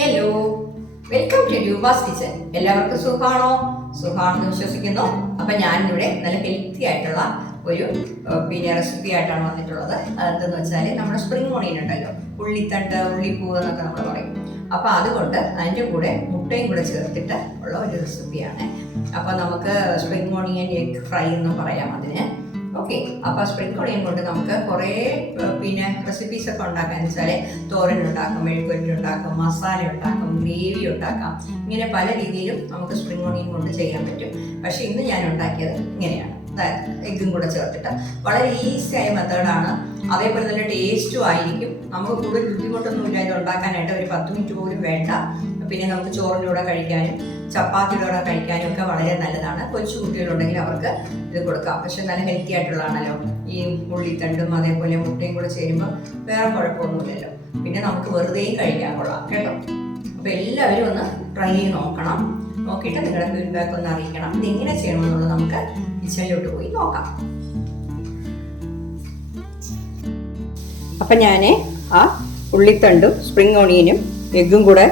Hello, welcome to Roopa's kitchen. എല്ലാവർക്കും സുഖമാണെന്ന് വിശ്വസിക്കുന്നു. അപ്പം ഞാനിവിടെ നല്ല ഹെൽത്തി ആയിട്ടുള്ള ഒരു റെസിപ്പി ആയിട്ടാണ് വന്നിട്ടുള്ളത്. അതെന്തെന്ന് വെച്ചാൽ നമ്മുടെ സ്പ്രിംഗ് ഓണിയൻ ഉണ്ടല്ലോ, ഉള്ളിത്തണ്ട്, ഉള്ളിപ്പൂവ് എന്നൊക്കെ നമ്മൾ പറയും. അപ്പം അതുകൊണ്ട് അതിൻ്റെ കൂടെ മുട്ടയും കൂടെ ചേർത്തിട്ട് ഉള്ള ഒരു റെസിപ്പിയാണ്. അപ്പം നമുക്ക് സ്പ്രിംഗ് ഓണിയൻ എഗ് ഫ്രൈ എന്നും പറയാം അതിന്. ഓക്കെ, അപ്പോൾ സ്പ്രിംഗ് ഓണിയൻ കൊണ്ട് നമുക്ക് കുറേ റെസിപ്പീസ് ഒക്കെ ഉണ്ടാക്കാം. എന്ന് വെച്ചാൽ തോരൻ ഉണ്ടാക്കാം, മെഴുക്കുവരട്ടി ഉണ്ടാക്കാം, മസാല ഉണ്ടാക്കാം, ഗ്രേവി ഉണ്ടാക്കാം. ഇങ്ങനെ പല രീതിയിലും നമുക്ക് സ്പ്രിംഗ് ഓണിയൻ കൊണ്ട് ചെയ്യാൻ പറ്റും. പക്ഷേ ഇന്ന് ഞാൻ ഉണ്ടാക്കിയത് ഇങ്ങനെയാണ്, അതായത് എഗ്ഗും കൂടെ ചേർത്തിട്ട്. വളരെ ഈസി ആയ മെത്തേഡാണ്, അതേപോലെ നല്ല ടേസ്റ്റും ആയിരിക്കും. നമുക്ക് കൂടുതൽ ബുദ്ധിമുട്ടൊന്നുമില്ല ഇത് ഉണ്ടാക്കാനായിട്ട്. ഒരു 10 മിനിറ്റ് പോലും വേണ്ട. പിന്നെ നമുക്ക് ചോറിൻ്റെ കൂടെ കഴിക്കാനും ചപ്പാത്തിയുടെ കൂടെ കഴിക്കാനും ഒക്കെ വളരെ നല്ലതാണ്. കൊച്ചു കുട്ടികളുണ്ടെങ്കിൽ അവർക്ക് ഇത് കൊടുക്കാം. പക്ഷെ നല്ല ഹെൽത്തി ആയിട്ടുള്ളതാണല്ലോ ഈ ഉള്ളിത്തണ്ടും അതേപോലെ മുട്ടയും കൂടെ ചേരുമ്പോൾ വേറെ കുഴപ്പമൊന്നുമില്ലല്ലോ. പിന്നെ നമുക്ക് വെറുതെയും കഴിക്കാൻ കൊള്ളാം കേട്ടോ. അപ്പോൾ എല്ലാവരും ഒന്ന് ട്രൈ ചെയ്ത് നോക്കണം. നോക്കിയിട്ട് നിങ്ങളുടെ ഫീഡ്ബാക്ക് ഒന്ന് അറിയിക്കണം. ഇതെങ്ങനെ ചെയ്യണമെന്നുള്ളത് നമുക്ക് കിച്ചണിലോട്ട് പോയി നോക്കാം. അപ്പം ഞാൻ ആ ഉള്ളിത്തണ്ടും സ്പ്രിംഗ് ഓണിയനും എഗ്ഗും കൂടെ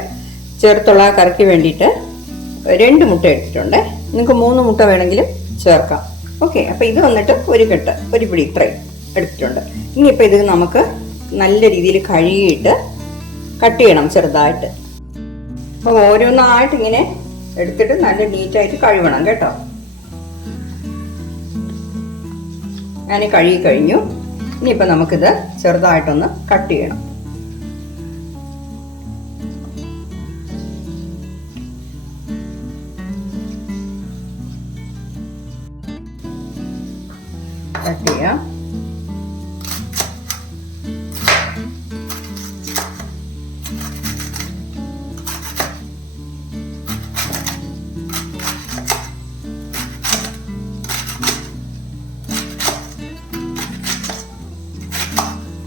ചേർത്തുള്ള കറിക്ക് വേണ്ടിയിട്ട് 2 മുട്ട എടുത്തിട്ടുണ്ട്. നിങ്ങൾക്ക് 3 മുട്ട വേണമെങ്കിലും ചേർക്കാം. ഓക്കെ, അപ്പോൾ ഇത് വന്നിട്ട് ഒരു പിടി ഇത്രയും എടുത്തിട്ടുണ്ട്. ഇനിയിപ്പോൾ ഇത് നമുക്ക് നല്ല രീതിയിൽ കഴുകിയിട്ട് കട്ട് ചെയ്യണം ചെറുതായിട്ട്. അപ്പോൾ ഓരോന്നായിട്ട് ഇങ്ങനെ എടുത്തിട്ട് നല്ല നീറ്റായിട്ട് കഴുകണം കേട്ടോ. ഞാൻ കഴുകി കഴിഞ്ഞു. ഇനിയിപ്പോൾ നമുക്കിത് ചെറുതായിട്ടൊന്ന് കട്ട് ചെയ്യണം. കട്ട് ചെയ്യാം.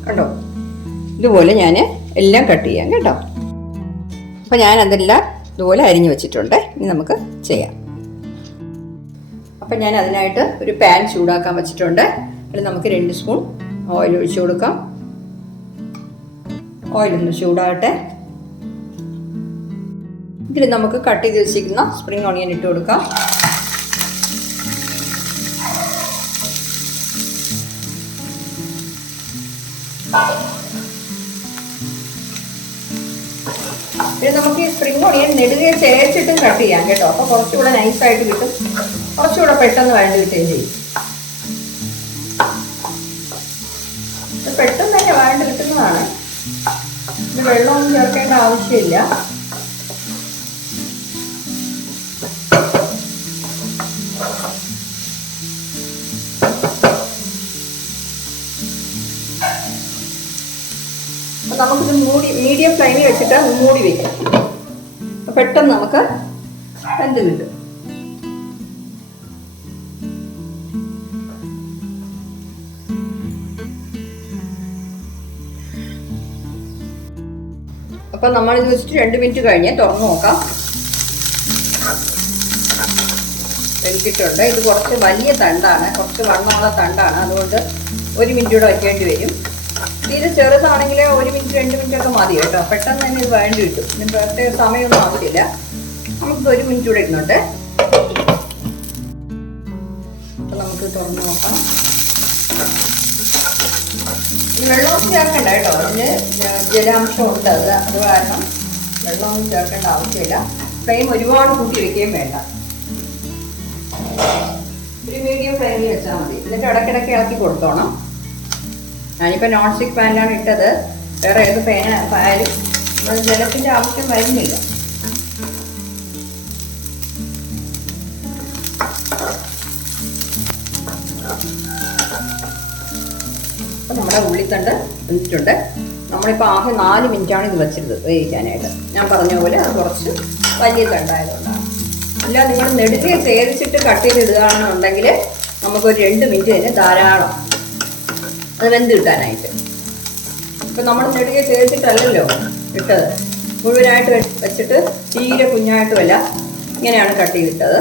കണ്ടോ, ഇതുപോലെ ഞാൻ എല്ലാം കട്ട് ചെയ്യാം കേട്ടോ. അപ്പോൾ ഞാൻ അതെല്ലാം ഇതുപോലെ അരിഞ്ഞു വെച്ചിട്ടുണ്ട്. ഇനി നമുക്ക് ചെയ്യാം. അപ്പം ഞാൻ അതിനായിട്ട് ഒരു പാൻ ചൂടാക്കാൻ വെച്ചിട്ടുണ്ട്. അതിൽ നമുക്ക് 2 സ്പൂൺ ഓയിൽ ഒഴിച്ചു കൊടുക്കാം. ഓയിലൊന്ന് ചൂടാകട്ടെ. ഇതിൽ നമുക്ക് കട്ട് ചെയ്ത് വെച്ചിരിക്കുന്ന സ്പ്രിംഗ് ഓണിയൻ ഇട്ട് കൊടുക്കാം. പിന്നെ നമുക്ക് ഈ സ്പ്രിംഗ് ഓണിയൻ നെടുകെ ചേർത്തിട്ടും കട്ട് ചെയ്യാം കേട്ടോ. അപ്പോൾ കുറച്ചുകൂടെ നൈസായിട്ട് കിട്ടും, കുറച്ചുകൂടെ പെട്ടെന്ന് വഴണ്ട് കിട്ടുകയും ചെയ്യും. പെട്ടെന്ന് തന്നെ വഴണ്ട് കിട്ടുന്നതാണ്. ഇത് വെള്ളമൊന്നും ചേർക്കേണ്ട ആവശ്യമില്ല. നമുക്കിത് മീഡിയം ഫ്ലെയിമിൽ വെച്ചിട്ട് മൂടി വെക്കാം. പെട്ടെന്ന് നമുക്ക് വെന്ത് കിട്ടും. അപ്പം നമ്മളിത് വെച്ചിട്ട് 2 മിനിറ്റ് കഴിഞ്ഞ് തുറന്നു നോക്കാം. വെന്തിട്ടുണ്ട്. ഇത് കുറച്ച് വലിയ തണ്ടാണ്, കുറച്ച് വണ്ണമുള്ള തണ്ടാണ്. അതുകൊണ്ട് 1 മിനിറ്റ് കൂടെ വയ്ക്കേണ്ടി വരും. ഇത് ചെറുതാണെങ്കിൽ 1 മിനിറ്റ് 2 മിനിറ്റ് ഒക്കെ മതി കേട്ടോ. പെട്ടെന്ന് തന്നെ ഇത് വേണ്ടി കിട്ടും. ഇതിന് പ്രത്യേക സമയമൊന്നും ആവശ്യമില്ല. നമുക്കിത് 1 മിനിറ്റ് കൂടെ ഇരുന്നോട്ടെ. അപ്പം നമുക്ക് തുറന്ന് നോക്കാം. വെള്ളമൊന്നും ചേർക്കണ്ട കേട്ടോ. അതിന് ജലാംശം ഉണ്ട്. അത് കാരണം വെള്ളമൊന്നും ചേർക്കേണ്ട ആവശ്യമില്ല. ഫ്ലെയിം ഒരുപാട് കൂട്ടി വയ്ക്കുകയും വേണ്ട. ഒരു മീഡിയം ഫ്ലെയിമിൽ വെച്ചാൽ മതി. എന്നിട്ട് ഇടയ്ക്കിടയ്ക്ക് ഇളക്കി കൊടുത്തോണം. ഞാനിപ്പോൾ നോൺ സ്റ്റിക്ക് പാനിലാണ് ഇട്ടത്. വേറെ ഏത് പാനും ജലത്തിൻ്റെ ആവശ്യം വരുന്നില്ല. അപ്പം നമ്മുടെ ഉള്ളിത്തണ്ട് വെച്ചിട്ടുണ്ട്. നമ്മളിപ്പോൾ ആകെ 4 മിനിറ്റാണ് ഇത് വെച്ചിരുന്നത് വേവിക്കാനായിട്ട്. ഞാൻ പറഞ്ഞ പോലെ അത് കുറച്ച് വലിയ തണ്ടായതുകൊണ്ടാണ്. അല്ല, നിങ്ങൾ നെടുകെ ചേരിച്ചിട്ട് കട്ട് ചെയ്തിടുകയാണെന്നുണ്ടെങ്കിൽ നമുക്കൊരു 2 മിനിറ്റ് തന്നെ ധാരാളം അത് വെന്ത് കിട്ടാനായിട്ട്. ഇപ്പം നമ്മൾ നെടുകെ ചേർത്തിട്ടല്ലല്ലോ ഇട്ടത്, മുഴുവനായിട്ട് വെച്ചിട്ട് തീരെ കുഞ്ഞായിട്ടുമല്ല, ഇങ്ങനെയാണ് കട്ട് ചെയ്തിട്ടത്.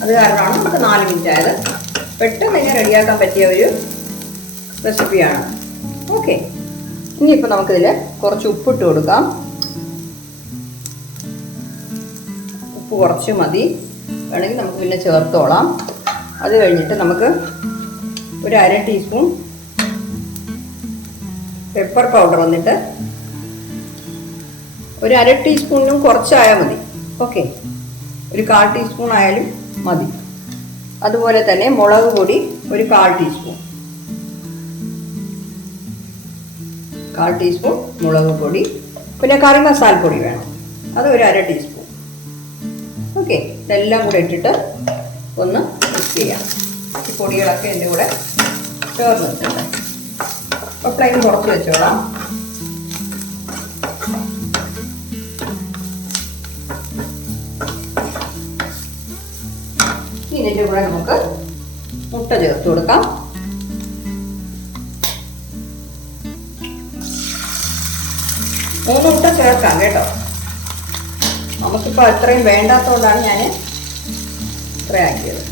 അത് കാരണമാണ് നമുക്ക് 4 മിനിറ്റ് ആയത്. പെട്ടെന്ന് തന്നെ റെഡിയാക്കാൻ പറ്റിയ ഒരു റെസിപ്പിയാണ്. ഓക്കെ, ഇനിയിപ്പോൾ നമുക്കിതിൽ കുറച്ച് ഉപ്പിട്ട് കൊടുക്കാം. ഉപ്പ് കുറച്ച് മതി, വേണമെങ്കിൽ നമുക്ക് പിന്നെ ചേർത്തോളാം. അത് കഴിഞ്ഞിട്ട് നമുക്ക് ഒരു 1/2 ടീസ്പൂൺ പെപ്പർ പൗഡർ വന്നിട്ട് ഒരു 1/2 ടീസ്പൂണിനും കുറച്ചായാൽ മതി. ഓക്കെ, ഒരു 1/4 ടീസ്പൂൺ ആയാലും മതി. അതുപോലെ തന്നെ മുളക് പൊടി ഒരു 1/4 ടീസ്പൂൺ, 1/4 ടീസ്പൂൺ മുളക് പൊടി. പിന്നെ കറി മസാലപ്പൊടി വേണം, അത് ഒരു 1/2 ടീസ്പൂൺ. ഓക്കെ, ഇതെല്ലാം കൂടെ ഇട്ടിട്ട് ഒന്ന് മിക്സ് ചെയ്യാം. ഈ പൊടികളൊക്കെ എൻ്റെ കൂടെ ചേർന്നിട്ടുണ്ട്. അപ്പോൾ ഫ്ലെയിം കുറച്ച് വെച്ചോളാം. ഇതിൻ്റെ കൂടെ നമുക്ക് മുട്ട ചേർത്ത് കൊടുക്കാം. മൂന്ന് മുട്ട ചേർക്കാം കേട്ടോ. നമുക്കിപ്പോൾ അത്രയും വേണ്ടാത്തതുകൊണ്ടാണ് ഞാൻ ഇത്ര ആക്കിയത്.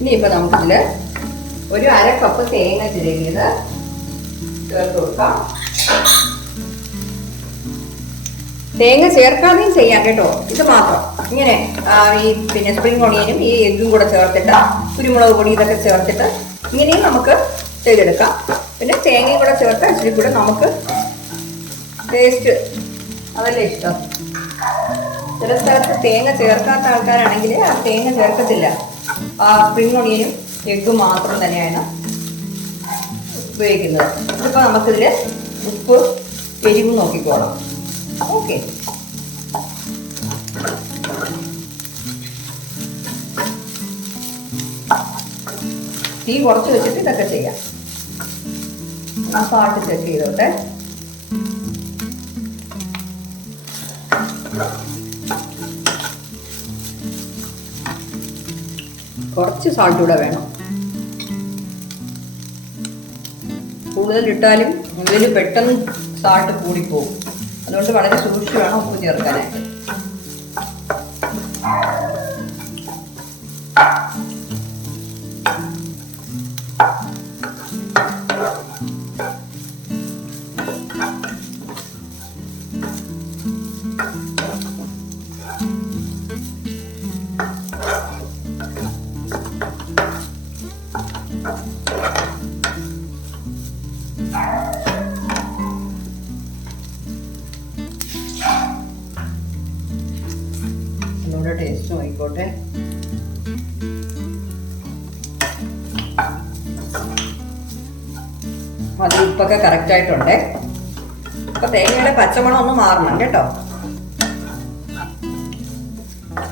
ഇനിയിപ്പോൾ നമുക്കിതിൽ ഒരു 1/2 കപ്പ് തേങ്ങ ചിരകിയത് ചേർത്ത് കൊടുക്കാം. തേങ്ങ ചേർക്കാതെയും ചെയ്യാം കേട്ടോ. ഇത് മാത്രം ഇങ്ങനെ ഈ പിന്നെ സ്പ്രിംഗ് ഓണിയനും ഈ എഗ്ഗും കൂടെ ചേർത്തിട്ട് കുരുമുളക് പൊടി ഇതൊക്കെ ചേർത്തിട്ട് ഇങ്ങനെയും നമുക്ക് ചെയ്തെടുക്കാം. പിന്നെ തേങ്ങയും കൂടെ ചേർത്ത് ഇച്ചിരി കൂടെ നമുക്ക് ടേസ്റ്റ് അതല്ലേ ഇഷ്ടം. ചില സ്ഥലത്ത് തേങ്ങ ചേർക്കാത്ത ആൾക്കാരാണെങ്കിൽ ആ തേങ്ങ ചേർക്കത്തില്ല. സ്പ്രിംഗ് ഓണിയനും എഗ്ഗും മാത്രം തന്നെയാണ് ഉപയോഗിക്കുന്നത്. ഇതിപ്പോൾ നമുക്കിതിൽ ഉപ്പ് എരിവ് നോക്കിക്കോളാം. ഓക്കെ, തീ കുറച്ച് വെച്ചിട്ട് ഇതൊക്കെ ചെയ്യാം. ആ പാട്ട് ചെക്ക് ചെയ്തോട്ടെ. കുറച്ച് സാൾട്ട് കൂടെ വേണം. കൂടുതലിട്ടാലും ഇതിൽ പെട്ടെന്ന് സാൾട്ട് കൂടിപ്പോകും. അതുകൊണ്ട് വളരെ സൂക്ഷിച്ച് വേണം ഉപ്പ് ചേർക്കാനായിട്ട്. ടേസ്റ്റ് നോക്കിക്കോട്ടെ. അത് ഉപ്പൊക്കെ കറക്റ്റ് ആയിട്ടുണ്ട്. അപ്പൊ തേങ്ങയുടെ പച്ചമണം ഒന്ന് മാറണം കേട്ടോ.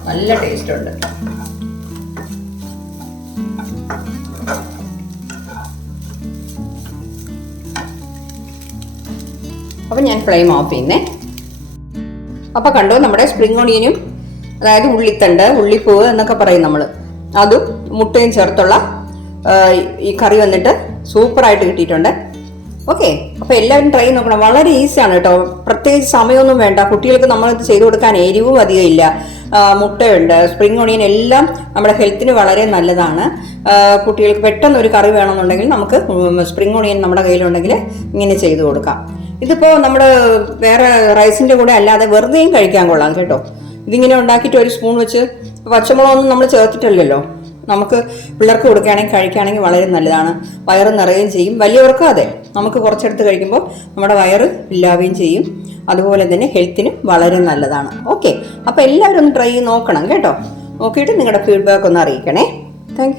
നല്ല ടേസ്റ്റ് ഉണ്ട്. അപ്പൊ ഞാൻ ഫ്ലെയിം ഓഫ് ചെയ്യുന്നേ. അപ്പൊ കണ്ടോ, നമ്മുടെ സ്പ്രിംഗ് ഓണിയനും അതായത് ഉള്ളിത്തണ്ട്, ഉള്ളിപ്പൂവ് എന്നൊക്കെ പറയും നമ്മൾ, അതും മുട്ടയും ചേർത്തുള്ള ഈ കറി വന്നിട്ട് സൂപ്പറായിട്ട് കിട്ടിയിട്ടുണ്ട്. ഓക്കെ, അപ്പോൾ എല്ലാവരും ട്രൈ നോക്കണം. വളരെ ഈസിയാണ് കേട്ടോ. പ്രത്യേകിച്ച് സമയമൊന്നും വേണ്ട. കുട്ടികൾക്ക് നമ്മളിത് ചെയ്ത് കൊടുക്കാൻ എരിവും അധികം ഇല്ല. മുട്ടയുണ്ട്, സ്പ്രിംഗ് ഓണിയൻ, എല്ലാം നമ്മുടെ ഹെൽത്തിന് വളരെ നല്ലതാണ്. കുട്ടികൾക്ക് പെട്ടെന്ന് ഒരു കറി വേണമെന്നുണ്ടെങ്കിൽ നമുക്ക് സ്പ്രിംഗ് ഓണിയൻ നമ്മുടെ കയ്യിലുണ്ടെങ്കിൽ ഇങ്ങനെ ചെയ്ത് കൊടുക്കാം. ഇതിപ്പോൾ നമ്മൾ വേറെ റൈസിൻ്റെ കൂടെ അല്ലാതെ വെറുതെയും കഴിക്കാൻ കൊള്ളാം കേട്ടോ. ഇതിങ്ങനെ ഉണ്ടാക്കിയിട്ട് ഒരു സ്പൂൺ വെച്ച്, പച്ചമുളകൊന്നും നമ്മൾ ചേർത്തിട്ടില്ലല്ലോ, നമുക്ക് പിള്ളേർക്ക് കൊടുക്കുകയാണെങ്കിൽ കഴിക്കുകയാണെങ്കിൽ വളരെ നല്ലതാണ്. വയറ് നിറയുകയും ചെയ്യും. വലിയവർക്കും അതെ, നമുക്ക് കുറച്ചെടുത്ത് കഴിക്കുമ്പോൾ നമ്മുടെ വയറ് ഇല്ലാവുകയും ചെയ്യും. അതുപോലെ തന്നെ ഹെൽത്തിന് വളരെ നല്ലതാണ്. ഓക്കെ, അപ്പോൾ എല്ലാവരും ഒന്ന് ട്രൈ ചെയ്ത് നോക്കണം കേട്ടോ. നോക്കിയിട്ട് നിങ്ങളുടെ ഫീഡ്ബാക്ക് ഒന്ന് അറിയിക്കണേ. താങ്ക്